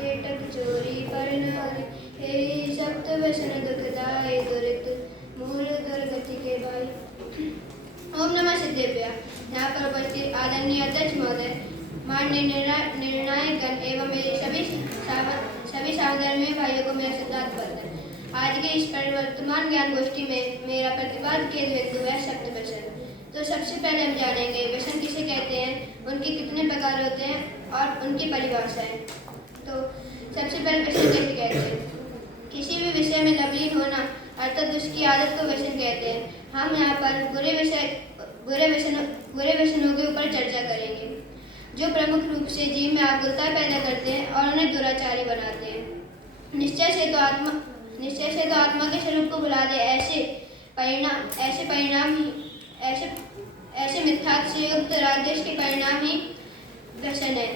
केटक चोरी पर नारी, हे सप्त व्यसन दुखदाई दुरित मूल दुर्गति के भाई। ओम नमः सिद्धेभ्यः। यहाँ पर उपस्थित आदरणीय अध्यक्ष महोदय, माननीय निर्णायकगण एवं मेरे सभी सहधर्मी भाइयों को मेरा सिद्धांत वंदन। आज के इस वर्तमान ज्ञान गोष्ठी में मेरा प्रतिपाद्य केंद्र बिंदु है सप्त व्यसन। तो सबसे पहले हम जानेंगे व्यसन किसे कहते हैं, उनके कितने प्रकार होते हैं और उनकी परिभाषा है। तो सबसे पहले व्यसन किसे कहते हैं? किसी भी विषय में लवलीन होना अर्थात उसकी आदत को व्यसन कहते हैं। हम यहाँ पर बुरे व्यसनों के ऊपर चर्चा करेंगे जो प्रमुख रूप से जीव में आकुलता पैदा करते हैं और उन्हें दुराचारी बनाते हैं। निश्चय से तो आत्मा के स्वरूप को भुला दे ऐसे मिथ्यात्व से युक्त रागद्वेष के परिणाम ही व्यसन है।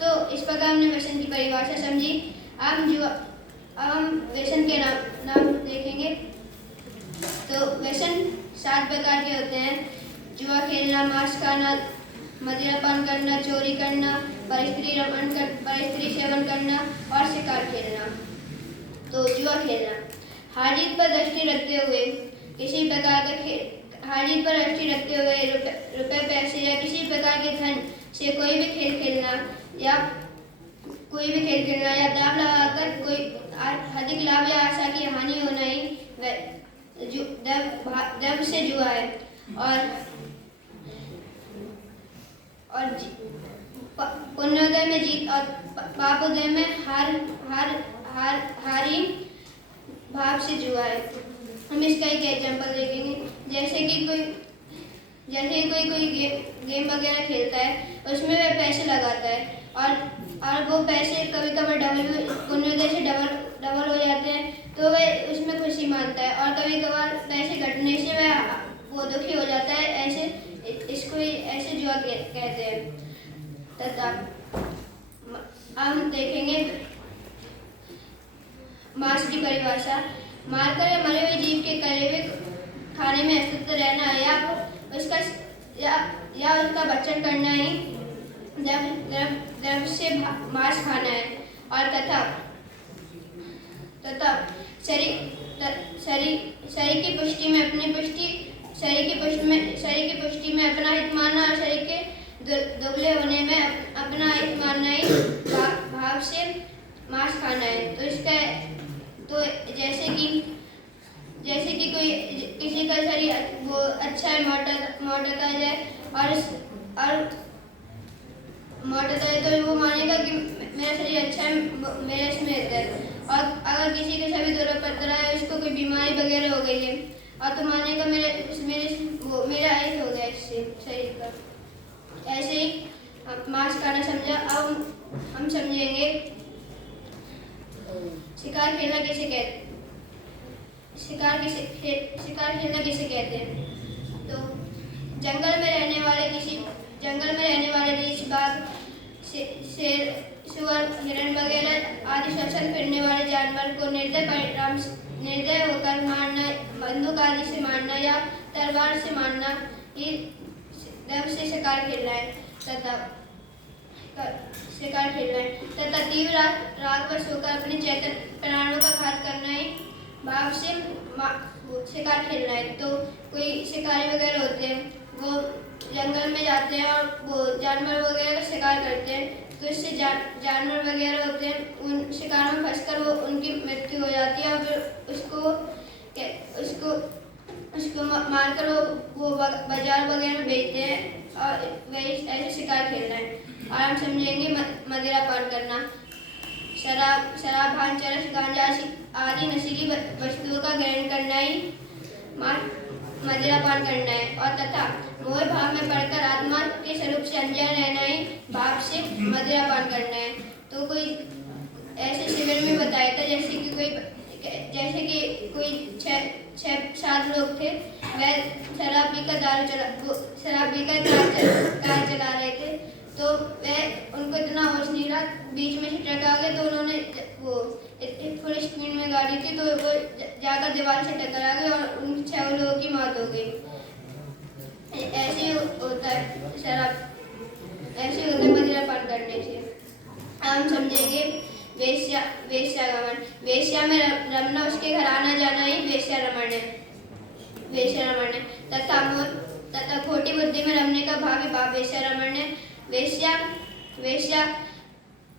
तो इस प्रकार हमने व्यसन की परिभाषा समझी। हम व्यसन के नाम देखेंगे। तो व्यसन 7 प्रकार के होते हैं। जुआ खेलना, मांस खाना, मदिरापान करना, चोरी करना, परस्त्री सेवन करना और शिकार खेलना। तो जुआ खेलना, हार जीत पर दृष्टि रखते हुए किसी प्रकार का रुपए पैसे या किसी प्रकार के धन से कोई भी खेल खेलना या दांव लगाकर कोई अधिक लाभ या आशा की हानि होना ही दब से जुआ है। और पुण्योदय में जीत और पापोदय में हारी भाव से जुआ है। हम इसका एक एग्जाम्पल देखेंगे। जैसे कोई गेम वगैरह खेलता है, उसमें वह पैसे लगाता है और वो पैसे कभी कभार पुण्योदय से डबल हो जाते हैं, तो वह उसमें खुशी मानता है और कभी कभार पैसे घटने से वो दुखी हो जाता है। ऐसे जुआ कहते हैं। तथा हम देखेंगे मांस की परिभाषा। मारकर या मरे हुए जीव के करे हुए खाने में अस्तित्व रहना या उसका भक्षण करना ही द्रव्य से मांस खाना है। और तथा शरीर की पुष्टि में अपना हित मानना और शरीर के दुबले होने में अपना हित मानना ही भाव से मांस खाना है। तो जैसे कि कोई किसी का शरीर वो अच्छा है, मोटा है और मोटा है तो वो मानेगा कि मेरा शरीर अच्छा है, मेरा इसमें हित है। और अगर किसी के सभी दोनों पतला है, उसको कोई बीमारी वगैरह हो गई है और तो मानेगा मेरा हित हो गया इससे शरीर का। ऐसे ही मांस खाना समझा। अब हम समझेंगे शिकार खेलना किसे कहते हैं। तो जंगल में रहने वाले रीछ, बाघ, शेर, सुअर, हिरण वगैरह आदि स्वच्छंद फिरने वाले जानवर को निर्दय होकर मारना, बंदूक आदि से मारना या तलवार से मारना ही दम से शिकार खेलना है। तथा तीव्र रागवश होकर अपने चेतन प्राणों का घात करना ही भाव से शिकार खेलना है। तो कोई शिकारी वगैरह होते हैं, वो जंगल में जाते हैं और वो जानवर वगैरह का शिकार करते हैं, तो इससे जानवर वगैरह होते हैं, उन शिकारों में फंसकर वो उनकी मृत्यु हो जाती है और फिर उसको मारकर वो बाजार वगैरह में बेचते हैं। और वही ऐसे शिकार खेलना है। और हम समझेंगे मदिरा पान करना। शराब, भांग, चरस, गांजा आदि नशीली वस्तुओं का ग्रहण करना ही मदिरा पान करना है। और तथा मोह भाव में पड़कर आत्मा के स्वरूप से अनजान रहना ही भाव से मदिरा पान करना है। तो कोई ऐसे शिविर में बताया था जैसे कि कोई 6-7 लोग थे, वह शराब पीकर कार चला रहे थे। तो वह उनको इतना होश नहीं रहा, बीच में से ट्रक आ गया, तो उन्होंने वो फुल स्पीड में गाड़ी थी, तो वो जाकर दीवार से टकरा गई और उन 6 लोगों की मौत हो गई। ऐसे ही होता है शराब, ऐसे होता है मदिरा पान करने से। हम समझेंगे वेश्यागमन। वेश्या में रमना, उसके घर आना जाना ही वेश्यारमण है। तथा खोटी बुद्धि में रमने का भाव ही भाव वेश्यारमण है। वेश्या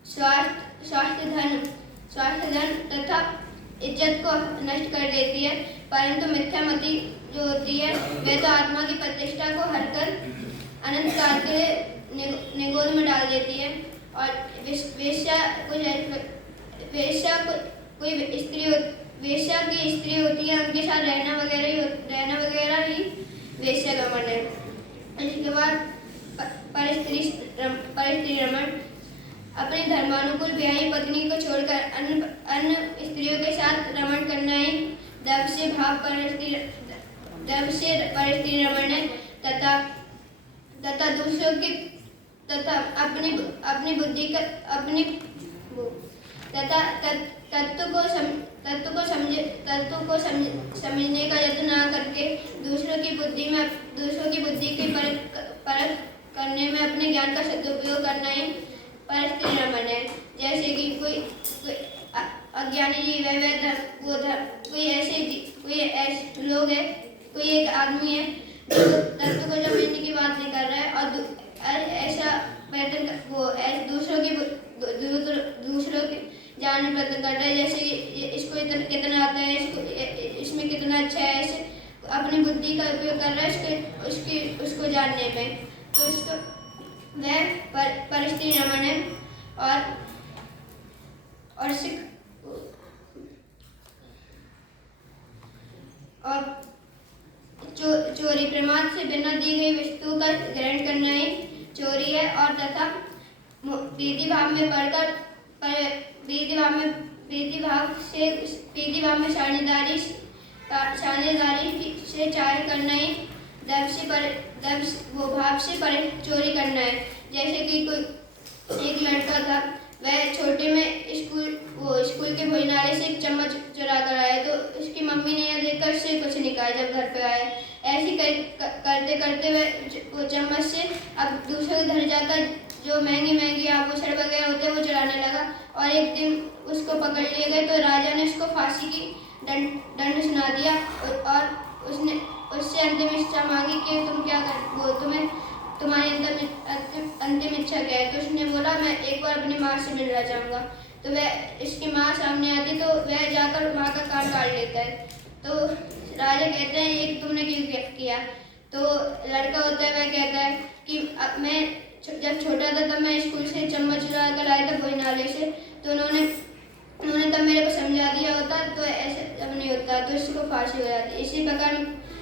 स्वास्थ्य धन तथा इज्जत को नष्ट कर देती है, परंतु मिथ्यामती जो होती है वह तो आत्मा की प्रतिष्ठा को हरकर अनंत काल के लिए निगोद में डाल देती है। और वेश्या की स्त्री होती है, उनके साथ रहना वगैरह ही वेश्यागमन है। इसके बाद परस्त्री रमण। अपनी धर्मानुकूल ब्याही पत्नी को छोड़कर अन्य स्त्रियों के साथ रमण करना ही दव से परस्त्री रमण है। तथा दूसरों की तथा अपनी बुद्धि का तत्व को समझने का यत्न न करके दूसरों की बुद्धि की परख करने में अपने ज्ञान का सदुपयोग करना ही परस्त्री रमण है। जैसे कि कोई अज्ञानी जीव है, कोई ऐसे लोग है, कोई एक आदमी है जो तत्व को समझने की बात नहीं कर रहा है और ऐसा दूसरों के जानने प्रयत्न कर रहा है, जैसे कि इसको कितना आता है, इसमें कितना अच्छा है, ऐसे अपनी बुद्धि का उपयोग कर रहा है उसको जानने में, तो उसको वह परस्त्री रमण है। और चोरी, प्रमाद से बिना दी गई वस्तु का ग्रहण करना ही चोरी है। और तथा प्रीति भाव में साझेदारी से चाय करना ही भाव से चोरी करना है। जैसे कि कोई एक लड़का था, वह छोटे में स्कूल के भोजनालय से एक चम्मच चुरा कर आया, तो उसकी मम्मी ने यह देखकर उससे कुछ नहीं कहा। जब घर पे आए ऐसे करते करते वह चम्मच से अब दूसरे के घर जाकर जो महंगी आभूषण वगैरह होते हैं वो चुराने लगा। और एक दिन उसको पकड़ लिए गए तो राजा ने उसको फांसी की दंड सुना दिया और उससे अंतिम इच्छा मांगी कि तुम क्या कर, तुम्हारी अंतिम इच्छा क्या है। तो उसने बोला, मैं एक बार अपनी माँ से मिलना चाहूँगा। तो वह इसकी माँ सामने आती तो वह जाकर माँ का कान काट लेता है। तो राजा कहते हैं, ये तुमने क्यों किया? तो लड़का होता है, वह कहता है कि मैं जब छोटा था तब मैं स्कूल से चम्मच चुरा कर आया था भोजनालय से, तो उन्होंने तब मेरे को समझा दिया होता तो ऐसे तब नहीं होता, तो इसको फांसी हो जाती। इसी प्रकार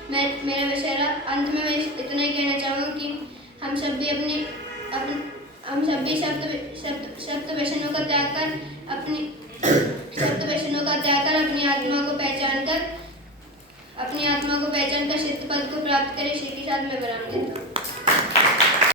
मेरा विषय अंत में मैं इतना ही कहना चाहूँगा कि हम सब भी सप्त व्यसनों का त्याग कर अपनी आत्मा को पहचान कर सिद्ध पद को प्राप्त करें। इसी के साथ मैं विराम देता हूँ।